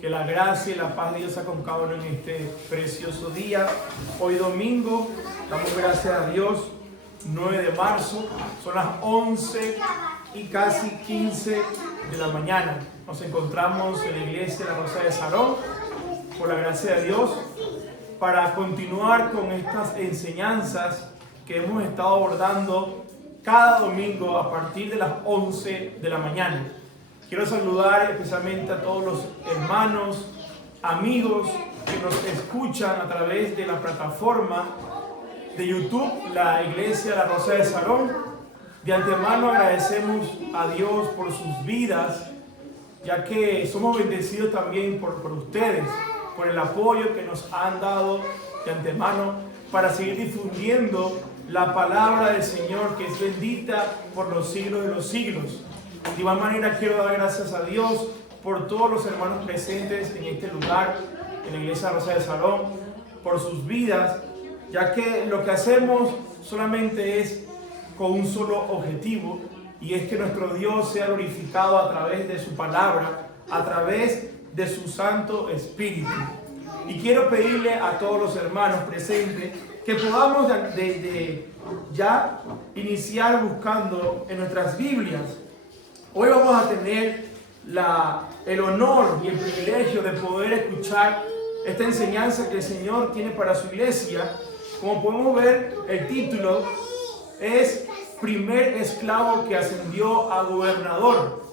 Que la gracia y la paz de Dios sea con cada uno en este precioso día. Hoy domingo, damos gracias a Dios, 9 de marzo, son las 11 y casi 15 de la mañana. Nos encontramos en la iglesia de la Rosa de Sarón, por la gracia de Dios, para continuar con estas enseñanzas que hemos estado abordando cada domingo a partir de las 11 de la mañana. Quiero saludar especialmente a todos los hermanos, amigos que nos escuchan a través de la plataforma de YouTube, la Iglesia de la Rosa de Sarón. De antemano agradecemos a Dios por sus vidas, ya que somos bendecidos también por ustedes, por el apoyo que nos han dado de antemano para seguir difundiendo la palabra del Señor, que es bendita por los siglos de los siglos. De igual manera quiero dar gracias a Dios por todos los hermanos presentes en este lugar, en la Iglesia Rosa de Sarón, por sus vidas, ya que lo que hacemos solamente es con un solo objetivo, y es que nuestro Dios sea glorificado a través de su palabra, a través de su Santo Espíritu. Y quiero pedirle a todos los hermanos presentes que podamos ya iniciar buscando en nuestras Biblias. Hoy vamos a tener el honor y el privilegio de poder escuchar esta enseñanza que el Señor tiene para su iglesia. Como podemos ver, el título es Primer esclavo que ascendió a gobernador.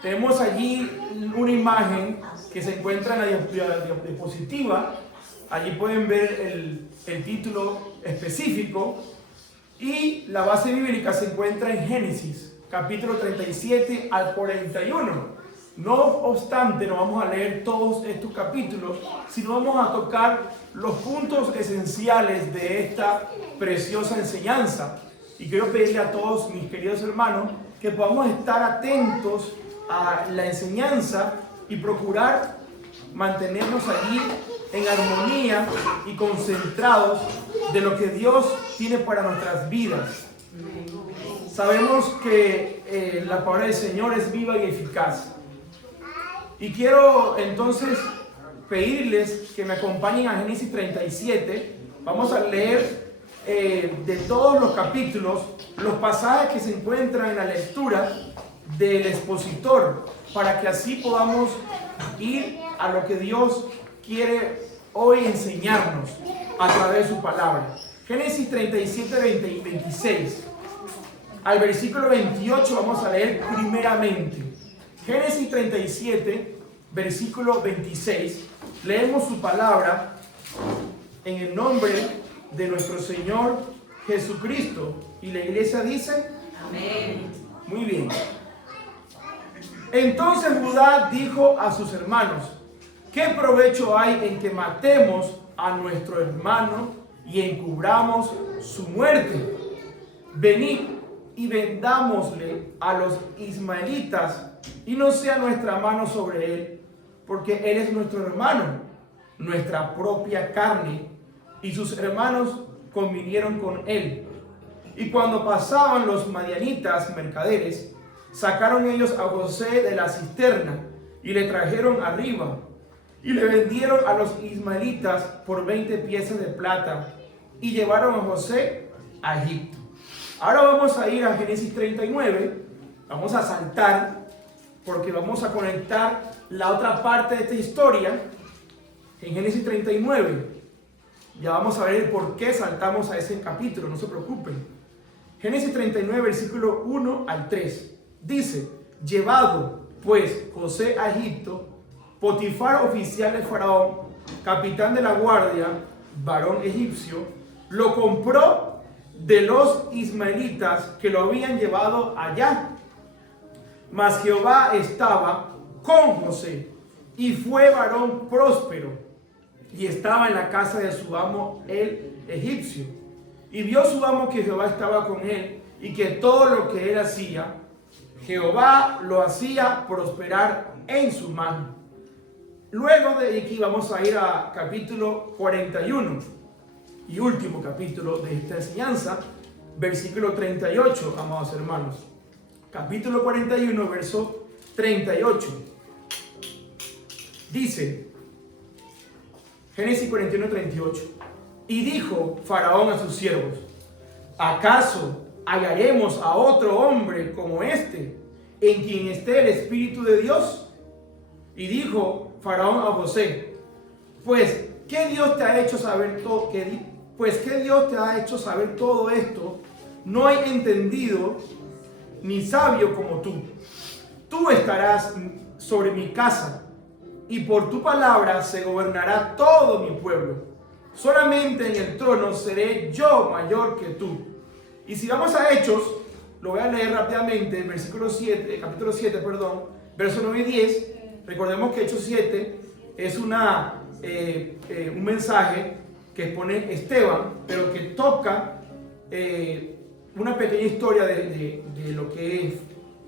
Tenemos allí una imagen que se encuentra en la diapositiva. Allí pueden ver el título específico, y la base bíblica se encuentra en Génesis capítulo 37 al 41. No obstante, no vamos a leer todos estos capítulos, sino vamos a tocar los puntos esenciales de esta preciosa enseñanza. Y quiero pedirle a todos mis queridos hermanos que podamos estar atentos a la enseñanza y procurar mantenernos allí en armonía y concentrados de lo que Dios tiene para nuestras vidas. Sabemos que la palabra del Señor es viva y eficaz. Y quiero entonces pedirles que me acompañen a Génesis 37. Vamos a leer de todos los capítulos los pasajes que se encuentran en la lectura del expositor, para que así podamos ir a lo que Dios quiere hoy enseñarnos a través de su palabra. Génesis 37, 26. Al versículo 28 vamos a leer primeramente. Génesis 37, versículo 26. Leemos su palabra en el nombre de nuestro Señor Jesucristo. Y la iglesia dice: amén. Muy bien. Entonces Judá dijo a sus hermanos: ¿qué provecho hay en que matemos a nuestro hermano y encubramos su muerte? Venid y vendámosle a los ismaelitas, y no sea nuestra mano sobre él, porque él es nuestro hermano, nuestra propia carne. Y sus hermanos convinieron con él. Y cuando pasaban los madianitas mercaderes, sacaron ellos a José de la cisterna y le trajeron arriba, y le vendieron a los ismaelitas por 20 piezas de plata, y llevaron a José a Egipto. Ahora vamos a ir a Génesis 39, vamos a saltar, porque vamos a conectar la otra parte de esta historia en Génesis 39. Ya vamos a ver por qué saltamos a ese capítulo, no se preocupen. Génesis 39, versículo 1 al 3. Dice: llevado pues José a Egipto, Potifar, oficial de Faraón, capitán de la guardia, varón egipcio, lo compró de los ismaelitas que lo habían llevado allá. Mas Jehová estaba con José, y fue varón próspero, y estaba en la casa de su amo el egipcio. Y vio su amo que Jehová estaba con él, y que todo lo que él hacía, Jehová lo hacía prosperar en su mano. Luego de aquí vamos a ir a capítulo 41 y último capítulo de esta enseñanza, versículo 38, amados hermanos. Capítulo 41, verso 38. Dice, Génesis 41:38, y dijo Faraón a sus siervos, ¿acaso hallaremos a otro hombre como este, en quien esté el Espíritu de Dios? Y dijo Faraón a José, pues, ¿qué Dios te ha hecho saber todo? ¿Qué Dios te ha hecho saber todo esto? No hay entendido ni sabio como tú. Tú estarás sobre mi casa, y por tu palabra se gobernará todo mi pueblo. Solamente en el trono seré yo mayor que tú. Y si vamos a Hechos, lo voy a leer rápidamente, capítulo 7, verso 9 y 10. Recordemos que Hechos 7 es un mensaje que expone Esteban, pero que toca una pequeña historia de lo que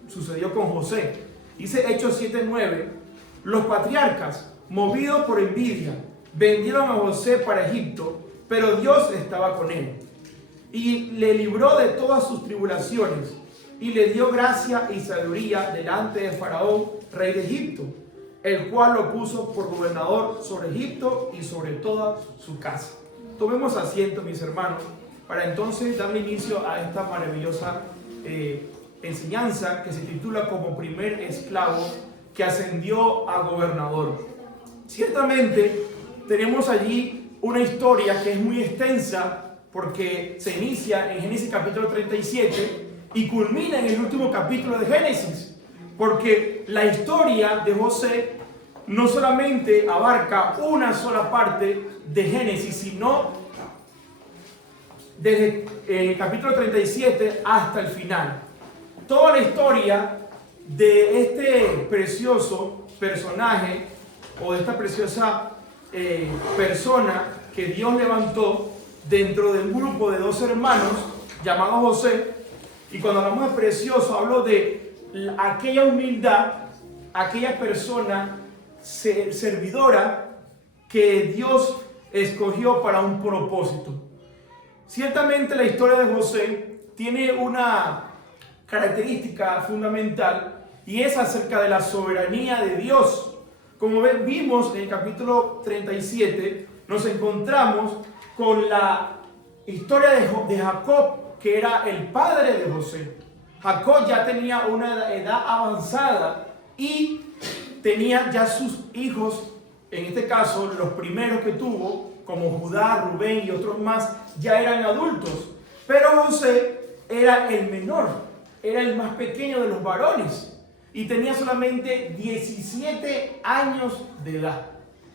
sucedió con José. Dice Hechos 7:9, los patriarcas, movidos por envidia, vendieron a José para Egipto, pero Dios estaba con él y le libró de todas sus tribulaciones y le dio gracia y sabiduría delante de Faraón, rey de Egipto, el cual lo puso por gobernador sobre Egipto y sobre toda su casa. Tomemos asiento, mis hermanos, para entonces darle inicio a esta maravillosa enseñanza que se titula como primer esclavo que ascendió a gobernador. Ciertamente tenemos allí una historia que es muy extensa porque se inicia en Génesis capítulo 37 y culmina en el último capítulo de Génesis, porque la historia de José no solamente abarca una sola parte de Génesis, sino desde el capítulo 37 hasta el final. Toda la historia de este precioso personaje o de esta preciosa persona que Dios levantó dentro de un grupo de dos hermanos llamados José. Y cuando hablamos de precioso, hablo de aquella humildad, aquella persona servidora que Dios escogió para un propósito. Ciertamente la historia de José tiene una característica fundamental y es acerca de la soberanía de Dios. Como vimos en el capítulo 37, nos encontramos con la historia de Jacob, que era el padre de José. Jacob ya tenía una edad avanzada y tenía ya sus hijos, en este caso los primeros que tuvo, como Judá, Rubén y otros más, ya eran adultos. Pero José era el menor, era el más pequeño de los varones y tenía solamente 17 años de edad.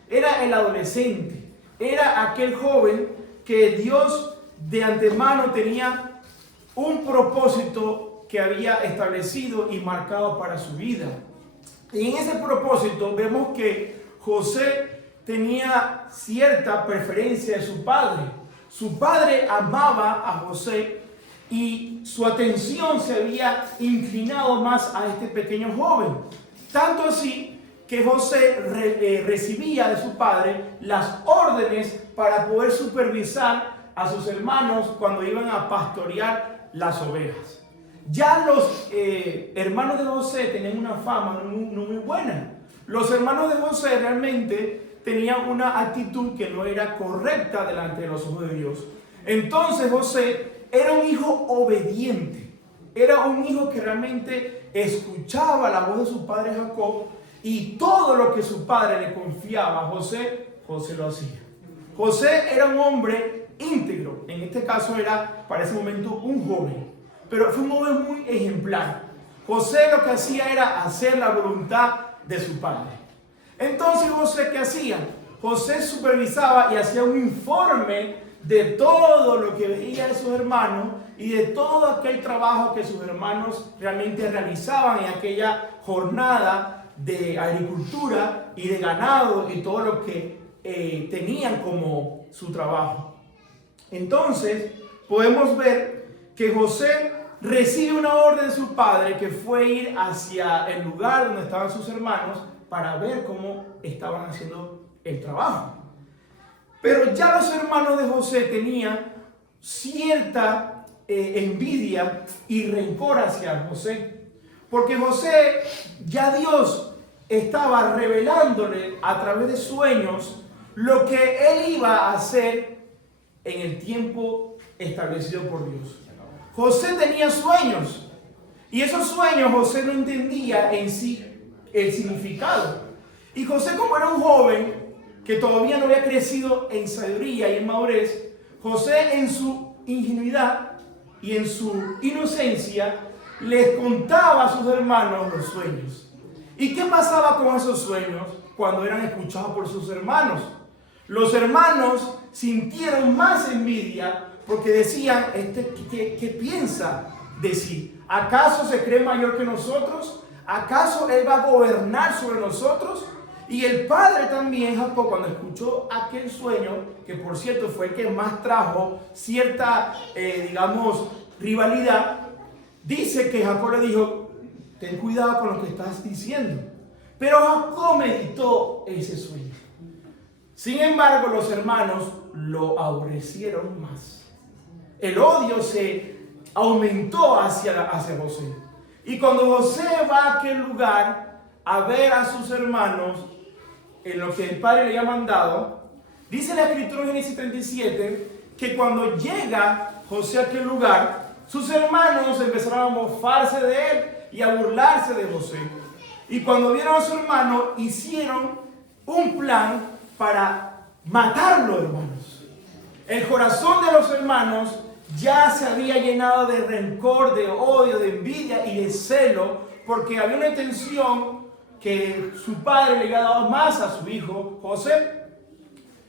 Era el adolescente, era aquel joven que Dios de antemano tenía un propósito que había establecido y marcado para su vida. Y en ese propósito vemos que José tenía cierta preferencia de su padre. Su padre amaba a José y su atención se había inclinado más a este pequeño joven. Tanto así que José recibía de su padre las órdenes para poder supervisar a sus hermanos cuando iban a pastorear las ovejas. Ya los hermanos de José tenían una fama no muy buena. Los hermanos de José realmente tenían una actitud que no era correcta delante de los ojos de Dios. Entonces José era un hijo obediente, era un hijo que realmente escuchaba la voz de su padre Jacob y todo lo que su padre le confiaba a José, José lo hacía. José era un hombre íntegro, en este caso era para ese momento un joven, pero fue un joven muy ejemplar. José lo que hacía era hacer la voluntad de su padre. Entonces José, ¿qué hacía? José supervisaba y hacía un informe de todo lo que veía de sus hermanos y de todo aquel trabajo que sus hermanos realmente realizaban en aquella jornada de agricultura y de ganado y todo lo que tenían como su trabajo. Entonces podemos ver que José recibe una orden de su padre que fue ir hacia el lugar donde estaban sus hermanos para ver cómo estaban haciendo el trabajo. Pero ya los hermanos de José tenían cierta envidia y rencor hacia José, porque José, ya Dios estaba revelándole a través de sueños lo que él iba a hacer en el tiempo establecido por Dios. José tenía sueños y esos sueños José no entendía en sí el significado. Y José, como era un joven que todavía no había crecido en sabiduría y en madurez, José en su ingenuidad y en su inocencia les contaba a sus hermanos los sueños. ¿Y qué pasaba con esos sueños cuando eran escuchados por sus hermanos? Los hermanos sintieron más envidia porque decían, ¿qué piensa de sí? ¿Acaso se cree mayor que nosotros? ¿Acaso él va a gobernar sobre nosotros? Y el padre también, Jacob, cuando escuchó aquel sueño, que por cierto fue el que más trajo cierta, rivalidad, dice que Jacob le dijo, ten cuidado con lo que estás diciendo. Pero Jacob meditó ese sueño. Sin embargo, los hermanos lo aborrecieron más. El odio se aumentó hacia José. Y cuando José va a aquel lugar a ver a sus hermanos en lo que el padre le había mandado, dice la escritura en Génesis 37 que cuando llega José a aquel lugar, sus hermanos empezaron a mofarse de él y a burlarse de José. Y cuando vieron a su hermano, hicieron un plan para matarlo, hermanos. El corazón de los hermanos ya se había llenado de rencor, de odio, de envidia y de celo, porque había una intención que su padre le había dado más a su hijo José.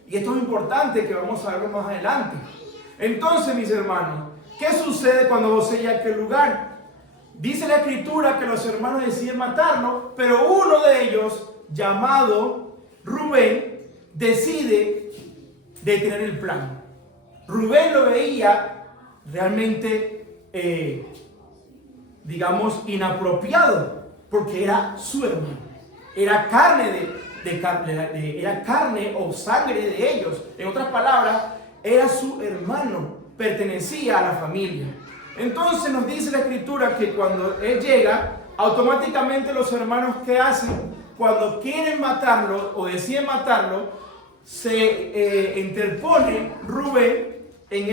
Y esto es importante que vamos a verlo más adelante. Entonces, mis hermanos, ¿qué sucede cuando José llega a aquel lugar? Dice la escritura que los hermanos deciden matarlo, pero uno de ellos, llamado Rubén, decide detener el plan. Rubén lo veía realmente, inapropiado, porque era su hermano. Era carne o sangre de ellos. En otras palabras, era su hermano, pertenecía a la familia. Entonces nos dice la escritura que cuando él llega, automáticamente los hermanos, ¿qué hacen? Cuando quieren matarlo o deciden matarlo, se interpone Rubén en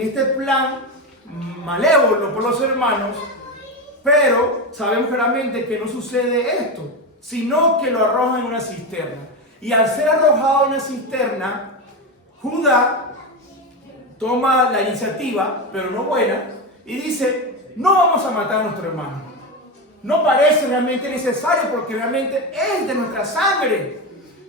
este plan malévolo por los hermanos, pero sabemos claramente que no sucede esto, sino que lo arrojan en una cisterna. Y al ser arrojado en una cisterna, Judá toma la iniciativa, pero no buena, y dice, no vamos a matar a nuestro hermano. No parece realmente necesario porque realmente es de nuestra sangre.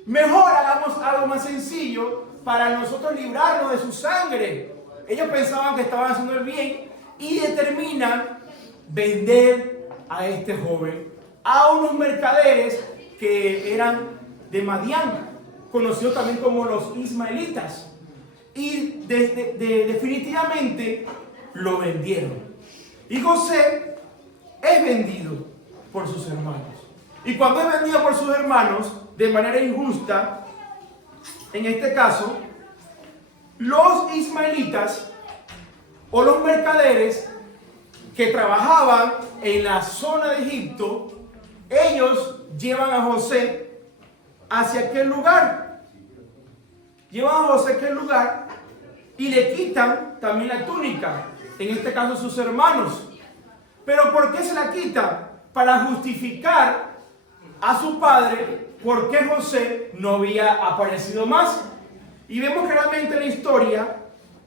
Mejor hagamos algo más sencillo para nosotros librarnos de su sangre. Ellos pensaban que estaban haciendo el bien y determinan vender a este joven a unos mercaderes que eran de Madián, conocidos también como los ismaelitas. Y definitivamente lo vendieron. Y José es vendido por sus hermanos. Y cuando es vendido por sus hermanos de manera injusta, en este caso, los ismaelitas o los mercaderes que trabajaban en la zona de Egipto, ellos llevan a José hacia aquel lugar. Llevan a José a aquel lugar y le quitan también la túnica, en este caso sus hermanos. ¿Pero por qué se la quitan? Para justificar a su padre por qué José no había aparecido más. Y vemos claramente en la historia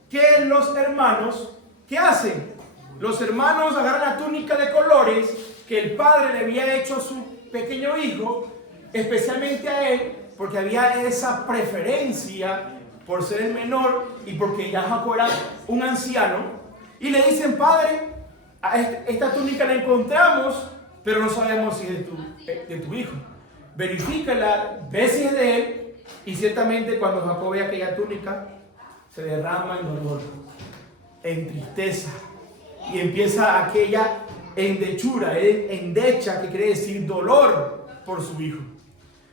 que los hermanos, ¿qué hacen? Los hermanos agarran la túnica de colores que el padre le había hecho a su pequeño hijo, especialmente a él, porque había esa preferencia por ser el menor y porque ya Jacob era un anciano. Y le dicen, padre, esta túnica la encontramos, pero no sabemos si es de tu hijo. Verifícala, ve si es de él. Y ciertamente cuando Jacob ve aquella túnica, se derrama en dolor, en tristeza. Y empieza aquella endechura, endecha, que quiere decir dolor por su hijo.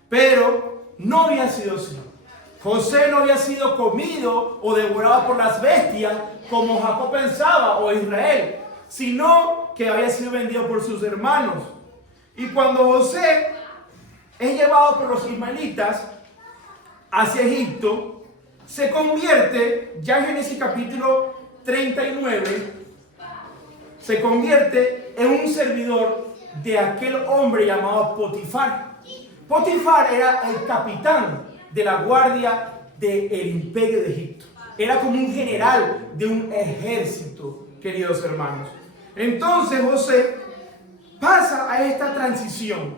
Pero no había sido así. José no había sido comido o devorado por las bestias como Jacob pensaba o Israel, sino que había sido vendido por sus hermanos. Y cuando José es llevado por los ismaelitas hacia Egipto, se convierte, ya en Génesis capítulo 39, se convierte en un servidor de aquel hombre llamado Potifar. Potifar era el capitán de la guardia del imperio de Egipto. Era como un general de un ejército, queridos hermanos. Entonces José pasa a esta transición.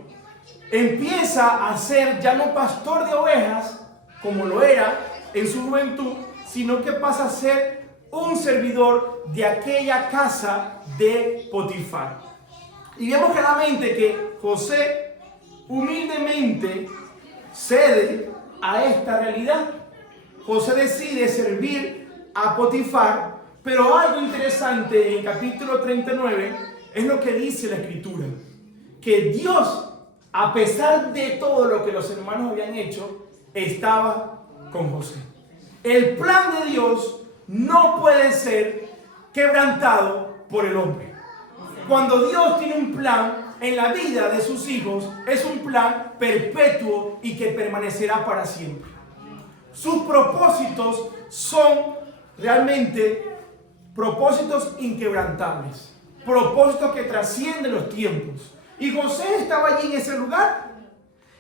Empieza a ser ya no pastor de ovejas, como lo era en su juventud, sino que pasa a ser un servidor de aquella casa de Potifar. Y vemos claramente que José humildemente cede a esta realidad. José decide servir a Potifar, pero algo interesante en el capítulo 39 es lo que dice la Escritura, que Dios, a pesar de todo lo que los hermanos habían hecho, estaba con José. El plan de Dios no puede ser quebrantado por el hombre. Cuando Dios tiene un plan en la vida de sus hijos, es un plan perpetuo y que permanecerá para siempre. Sus propósitos son realmente propósitos inquebrantables, propósitos que trascienden los tiempos. Y José estaba allí en ese lugar.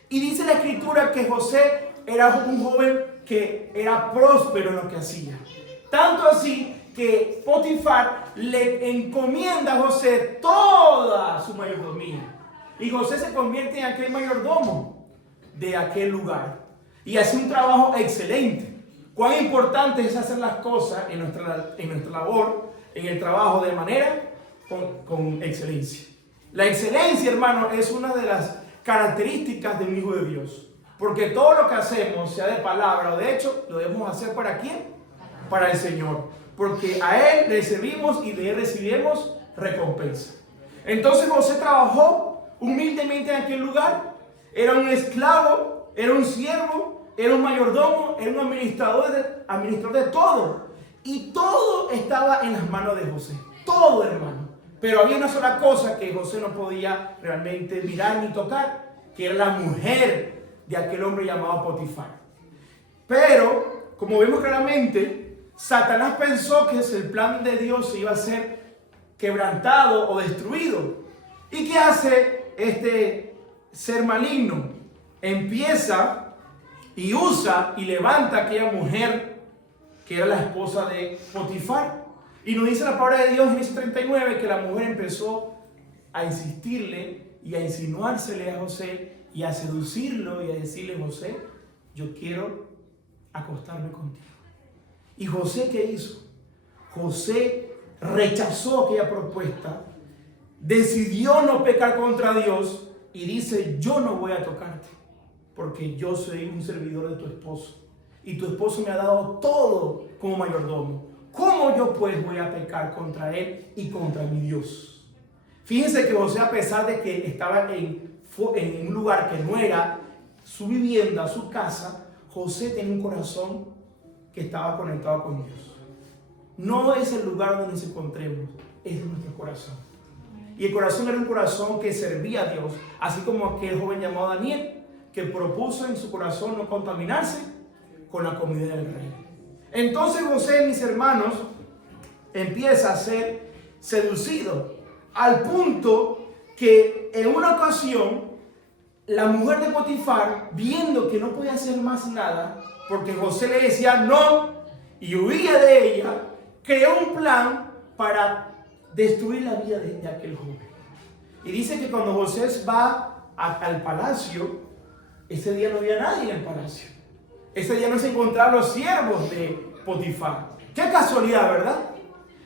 Y dice la Escritura que José era un joven que era próspero en lo que hacía. Tanto así que Potifar le encomienda a José toda su mayordomía. Y José se convierte en aquel mayordomo de aquel lugar. Y hace un trabajo excelente. Cuán importante es hacer las cosas en nuestra labor, en el trabajo de manera con excelencia. La excelencia, hermano, es una de las características de un hijo de Dios. Porque todo lo que hacemos, sea de palabra o de hecho, lo debemos hacer ¿para quién? Para el Señor. Porque a Él le servimos y de Él recibimos recompensa. Entonces José trabajó humildemente en aquel lugar. Era un esclavo, era un siervo, era un mayordomo, era un administrador de todo. Y todo estaba en las manos de José. Todo, hermano. Pero había una sola cosa que José no podía realmente mirar ni tocar, que era la mujer de aquel hombre llamado Potifar. Pero, como vemos claramente, Satanás pensó que el plan de Dios se iba a ser quebrantado o destruido. ¿Y qué hace este ser maligno? Empieza y usa y levanta a aquella mujer que era la esposa de Potifar. Y nos dice la palabra de Dios en Génesis 39 que la mujer empezó a insistirle y a insinuársele a José y a seducirlo y a decirle: José, yo quiero acostarme contigo. ¿Y José qué hizo? José rechazó aquella propuesta, decidió no pecar contra Dios y dice: yo no voy a tocarte porque yo soy un servidor de tu esposo y tu esposo me ha dado todo como mayordomo. ¿Cómo yo pues voy a pecar contra él y contra mi Dios? Fíjense que José, a pesar de que estaba en un lugar que no era su vivienda, su casa, José tenía un corazón que estaba conectado con Dios. No es el lugar donde nos encontremos, es nuestro corazón. Y el corazón era un corazón que servía a Dios, así como aquel joven llamado Daniel, que propuso en su corazón no contaminarse con la comida del rey. Entonces José, mis hermanos, empieza a ser seducido al punto que en una ocasión la mujer de Potifar, viendo que no podía hacer más nada porque José le decía no y huía de ella, creó un plan para destruir la vida de aquel joven. Y dice que cuando José va al palacio, ese día no había nadie en el palacio. Ese día no se encontraban los siervos de Potifar. Qué casualidad, ¿verdad?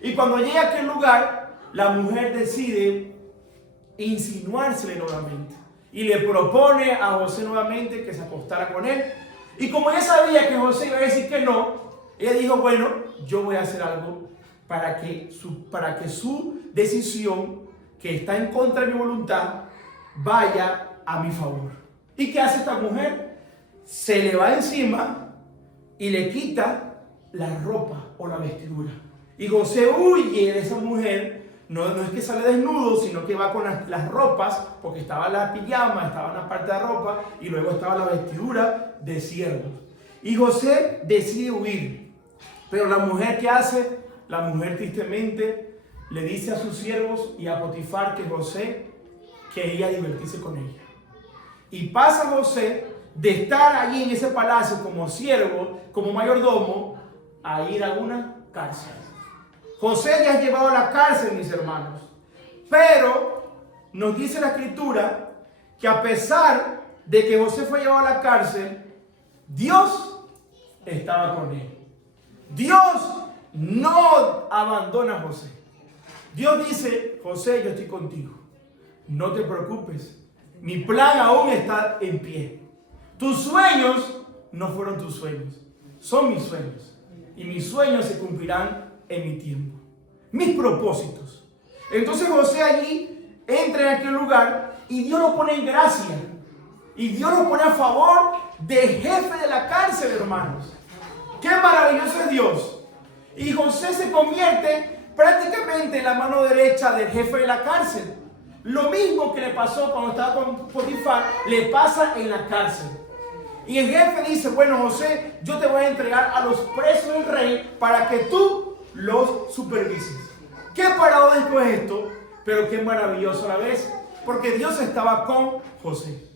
Y cuando llega a aquel lugar, la mujer decide insinuársele nuevamente. Y le propone a José nuevamente que se acostara con él. Y como ella sabía que José iba a decir que no, ella dijo: bueno, yo voy a hacer algo para que su decisión, que está en contra de mi voluntad, vaya a mi favor. ¿Y qué hace esta mujer? Se le va encima y le quita la ropa o la vestidura. Y José huye de esa mujer No es que sale desnudo, sino que va con las ropas, porque estaba la pijama, estaba una parte de ropa, y luego estaba la vestidura de siervos. Y José decide huir. Pero la mujer, ¿qué hace? La mujer tristemente le dice a sus siervos y a Potifar que José quería divertirse con ella. Y pasa José de estar allí en ese palacio como siervo, como mayordomo, a ir a una cárcel. José ya es llevado a la cárcel, mis hermanos. Pero nos dice la escritura que a pesar de que José fue llevado a la cárcel, Dios estaba con él. Dios no abandona a José. Dios dice: José, yo estoy contigo. No te preocupes. Mi plan aún está en pie. Tus sueños no fueron tus sueños. Son mis sueños. Y mis sueños se cumplirán en mi tiempo. Mis propósitos. Entonces José allí entra en aquel lugar y Dios lo pone en gracia. Y Dios lo pone a favor del jefe de la cárcel, hermanos. ¡Qué maravilloso es Dios! Y José se convierte prácticamente en la mano derecha del jefe de la cárcel. Lo mismo que le pasó cuando estaba con Potifar, le pasa en la cárcel. Y el jefe dice: bueno, José, yo te voy a entregar a los presos del rey para que tú los supervises. Qué paradójico es esto, pero qué maravilloso a la vez, porque Dios estaba con José.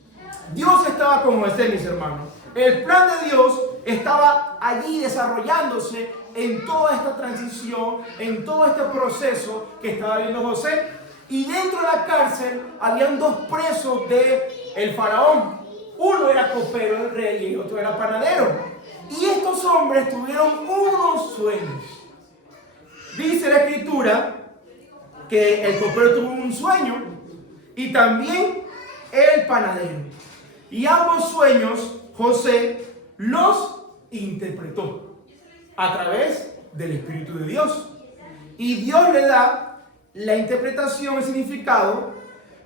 Dios estaba con José, mis hermanos. El plan de Dios estaba allí desarrollándose en toda esta transición, en todo este proceso que estaba viviendo José. Y dentro de la cárcel habían dos presos del faraón. Uno era copero del rey y el otro era panadero. Y estos hombres tuvieron unos sueños. Dice la escritura que el copero tuvo un sueño y también el panadero. Y ambos sueños José los interpretó a través del Espíritu de Dios. Y Dios le da la interpretación, el significado,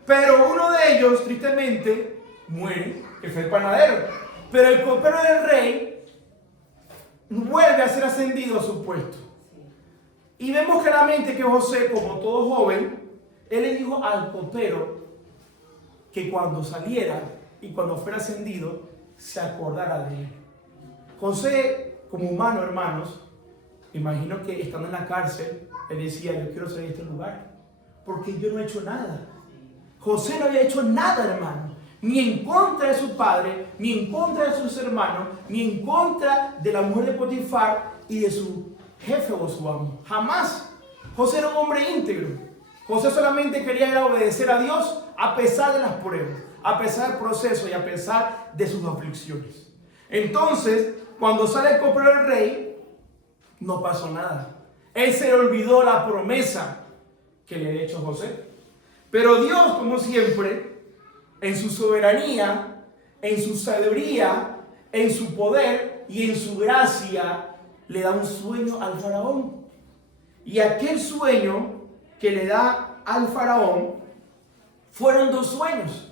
pero uno de ellos tristemente muere, que fue el panadero. Pero el copero del rey vuelve a ser ascendido a su puesto. Y vemos claramente que José, como todo joven, él le dijo al copero que cuando saliera y cuando fuera ascendido, se acordara de él. José, como humano, hermanos, imagino que estando en la cárcel, él decía: yo quiero salir de este lugar, porque yo no he hecho nada. José no había hecho nada, hermano, ni en contra de su padre, ni en contra de sus hermanos, ni en contra de la mujer de Potifar y de su jefe o su amo. Jamás. José era un hombre íntegro. José solamente quería ir a obedecer a Dios a pesar de las pruebas, a pesar del proceso y a pesar de sus aflicciones. Entonces, cuando sale el copero del rey, no pasó nada. Él se le olvidó la promesa que le había hecho José. Pero Dios, como siempre, en su soberanía, en su sabiduría, en su poder y en su gracia, le da un sueño al faraón. Y aquel sueño que le da al faraón fueron dos sueños.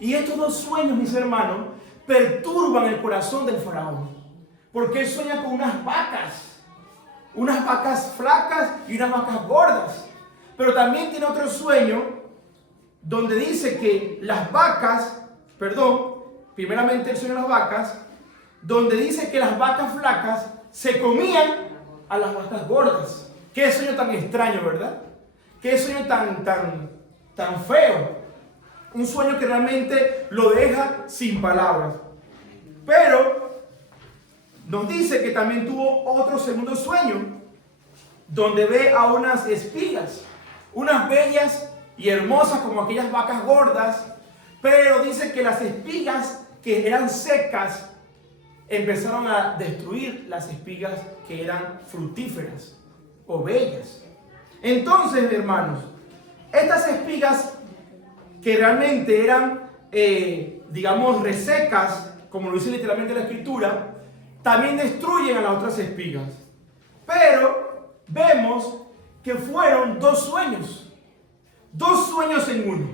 Y estos dos sueños, mis hermanos, perturban el corazón del faraón. Porque él sueña con unas vacas flacas y unas vacas gordas. Pero también tiene otro sueño donde dice que las vacas, primeramente el sueño de las vacas, donde dice que las vacas flacas se comían a las vacas gordas. Qué sueño tan extraño, ¿verdad? Qué sueño tan feo. Un sueño que realmente lo deja sin palabras. Pero nos dice que también tuvo otro segundo sueño, donde ve a unas espigas, unas bellas y hermosas como aquellas vacas gordas, pero dice que las espigas que eran secas empezaron a destruir las espigas que eran fructíferas o bellas. Entonces, hermanos, estas espigas que realmente eran, resecas, como lo dice literalmente la escritura, también destruyen a las otras espigas. Pero vemos que fueron dos sueños en uno.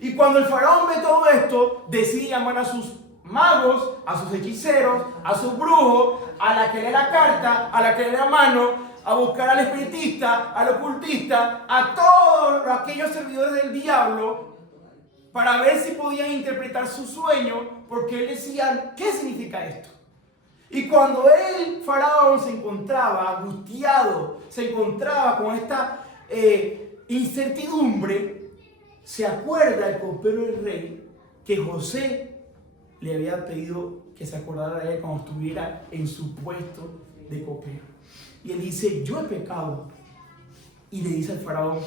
Y cuando el faraón ve todo esto, decide llamar a sus magos, a sus hechiceros, a sus brujos, a la que lee la carta, a la que lee la mano, a buscar al espiritista, al ocultista, a todos aquellos servidores del diablo para ver si podían interpretar su sueño, porque él decía, ¿qué significa esto? Y cuando el faraón se encontraba angustiado, se encontraba con esta incertidumbre, se acuerda el copero del rey que José le había pedido que se acordara de él cuando estuviera en su puesto de copero. Y él dice, yo he pecado. Y le dice al faraón,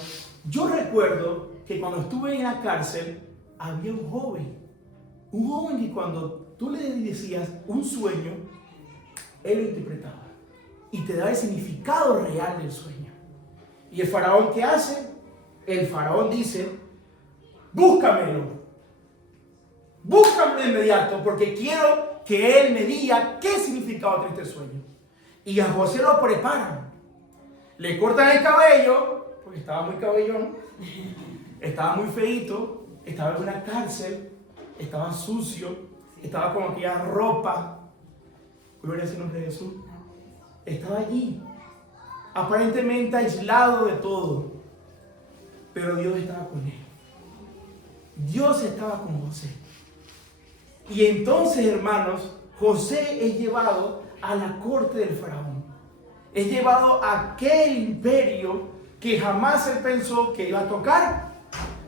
yo recuerdo que cuando estuve en la cárcel había un joven que cuando tú le decías un sueño, él lo interpretaba y te daba el significado real del sueño. ¿Y el faraón qué hace? El faraón dice, búscamelo de inmediato, porque quiero que él me diga qué significado tiene este sueño. Y a José lo preparan, le cortan el cabello, porque estaba muy cabellón, estaba muy feíto, estaba en una cárcel, estaba sucio, estaba con aquella ropa. Gloria al Señor de Jesús. Estaba allí, aparentemente aislado de todo, pero Dios estaba con él. Dios estaba con José. Y entonces, hermanos, José es llevado a la corte del faraón. Es llevado a aquel imperio que jamás él pensó que iba a tocar.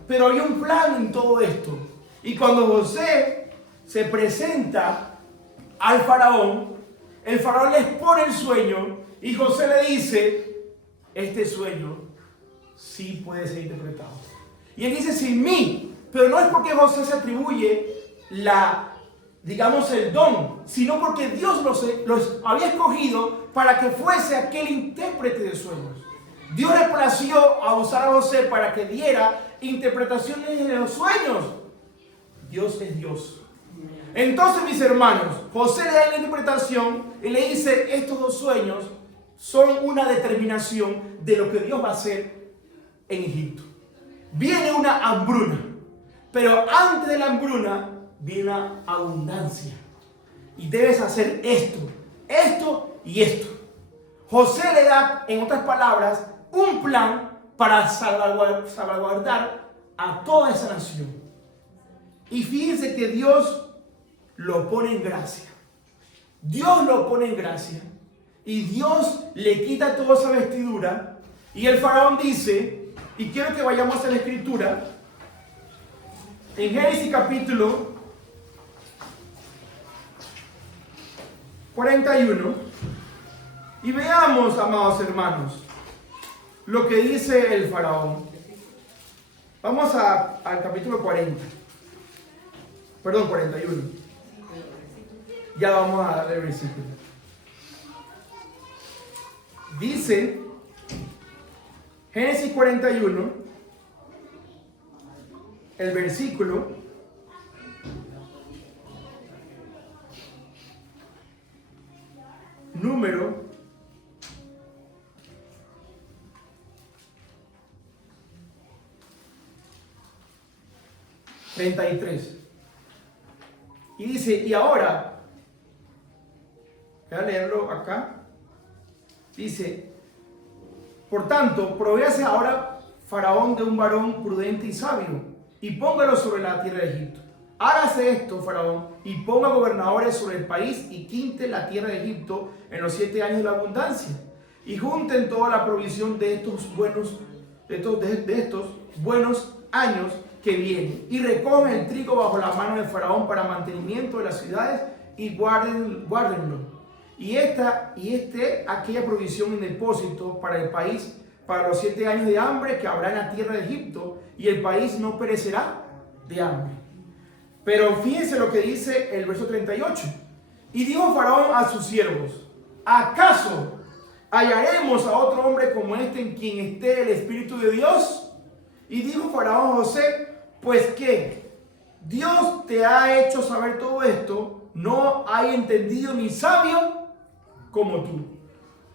Pero hay un plan en todo esto. Y cuando José se presenta al faraón, el faraón le expone el sueño y José le dice, este sueño sí puede ser interpretado. Y él dice, sin mí. Pero no es porque José se atribuye el don, sino porque Dios los había escogido para que fuese aquel intérprete de sueños. Dios le plació a usar a José para que diera interpretaciones de los sueños. Dios es Dios. Entonces, mis hermanos, José le da la interpretación y le dice, estos dos sueños son una determinación de lo que Dios va a hacer en Egipto. Viene una hambruna, pero antes de la hambruna viene una abundancia. Y debes hacer esto, esto y esto. José le da, en otras palabras, un plan para salvaguardar a toda esa nación. Y fíjense que Dios lo pone en gracia. Dios lo pone en gracia. Y Dios le quita toda esa vestidura. Y el faraón dice, y quiero que vayamos a la escritura, en Génesis capítulo 41, y veamos, amados hermanos, lo que dice el faraón. Vamos al capítulo 41. Ya vamos a darle el versículo. Dice Génesis 41, el versículo número 33. Y dice, y ahora, voy a leerlo acá. Dice, por tanto, provéase ahora Faraón de un varón prudente y sabio, y póngalo sobre la tierra de Egipto. Hágase esto, Faraón, y ponga gobernadores sobre el país, y quinte la tierra de Egipto en los 7 años de la abundancia. Y junten toda la provisión de estos buenos años que vienen, y recogen el trigo bajo la mano del faraón para mantenimiento de las ciudades, y guárdenlo. Y aquella provisión en depósito para el país, para los 7 años de hambre que habrá en la tierra de Egipto, y el país no perecerá de hambre. Pero fíjense lo que dice el verso 38. Y dijo Faraón a sus siervos, ¿acaso hallaremos a otro hombre como este en quien esté el Espíritu de Dios? Y dijo Faraón a José, pues que Dios te ha hecho saber todo esto, no hay entendido ni sabio como tú.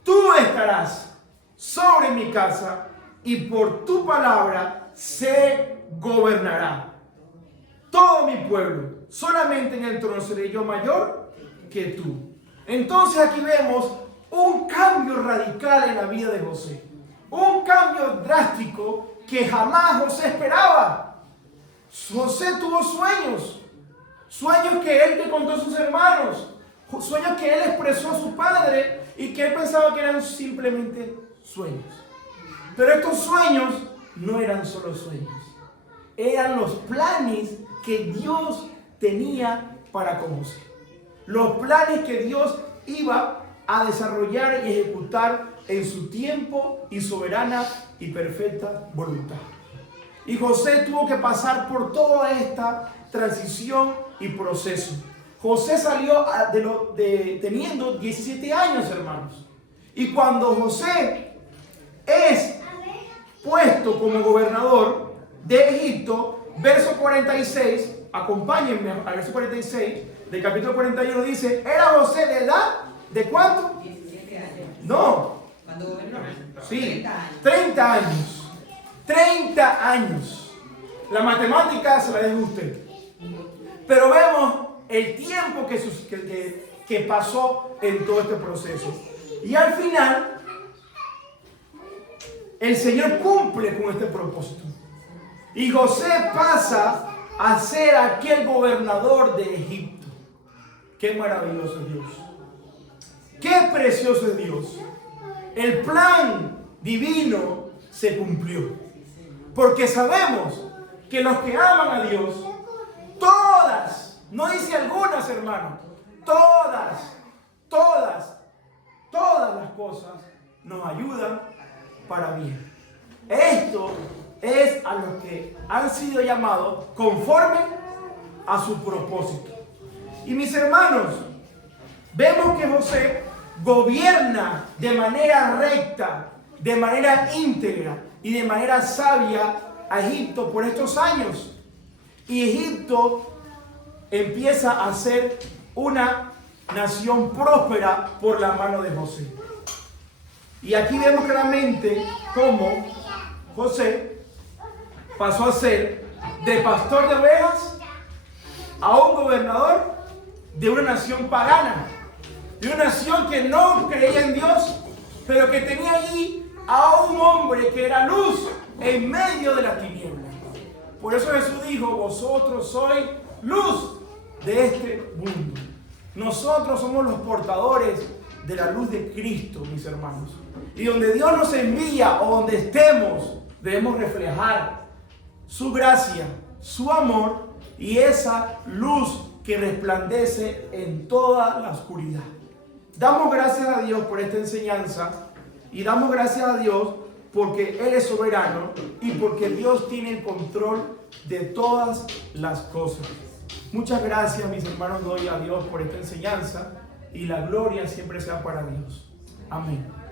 Tú estarás sobre mi casa y por tu palabra se gobernará todo mi pueblo. Solamente en el trono seré yo mayor que tú. Entonces aquí vemos un cambio radical en la vida de José. Un cambio drástico que jamás José esperaba. José tuvo sueños. Sueños que él le contó a sus hermanos. Sueños que él expresó a su padre y que él pensaba que eran simplemente sueños. Pero estos sueños no eran solo sueños. Eran los planes que Dios tenía para con José. Los planes que Dios iba a desarrollar y ejecutar en su tiempo y soberana y perfecta voluntad. Y José tuvo que pasar por toda esta transición y proceso. José salió teniendo 17 años, hermanos. Y cuando José es puesto como gobernador de Egipto, verso 46, acompáñenme al verso 46 del capítulo 41, dice, ¿era José de edad? ¿De cuánto? 17 años. No. ¿Cuándo gobernó? Sí, 30 años. 30 años. La matemática se la dejo a usted. Pero vemos el tiempo que pasó en todo este proceso. Y al final, el Señor cumple con este propósito. Y José pasa a ser aquel gobernador de Egipto. Qué maravilloso es Dios. Qué precioso es Dios. El plan divino se cumplió. Porque sabemos que los que aman a Dios, todas, no dice algunas, hermanos, todas las cosas nos ayudan para bien. Esto es a los que han sido llamados conforme a su propósito. Y mis hermanos, vemos que José gobierna de manera recta, de manera íntegra y de manera sabia a Egipto por estos años. Y Egipto empieza a ser una nación próspera por la mano de José. Y aquí vemos claramente cómo José pasó a ser de pastor de ovejas a un gobernador de una nación pagana, de una nación que no creía en Dios, pero que tenía allí a un hombre que era luz en medio de las tinieblas. Por eso Jesús dijo, vosotros sois luz de este mundo. Nosotros somos los portadores de la luz de Cristo, mis hermanos. Y donde Dios nos envía o donde estemos, debemos reflejar su gracia, su amor y esa luz que resplandece en toda la oscuridad. Damos gracias a Dios por esta enseñanza y damos gracias a Dios porque Él es soberano y porque Dios tiene el control de todas las cosas. Muchas gracias, mis hermanos, doy a Dios por esta enseñanza y la gloria siempre sea para Dios. Amén.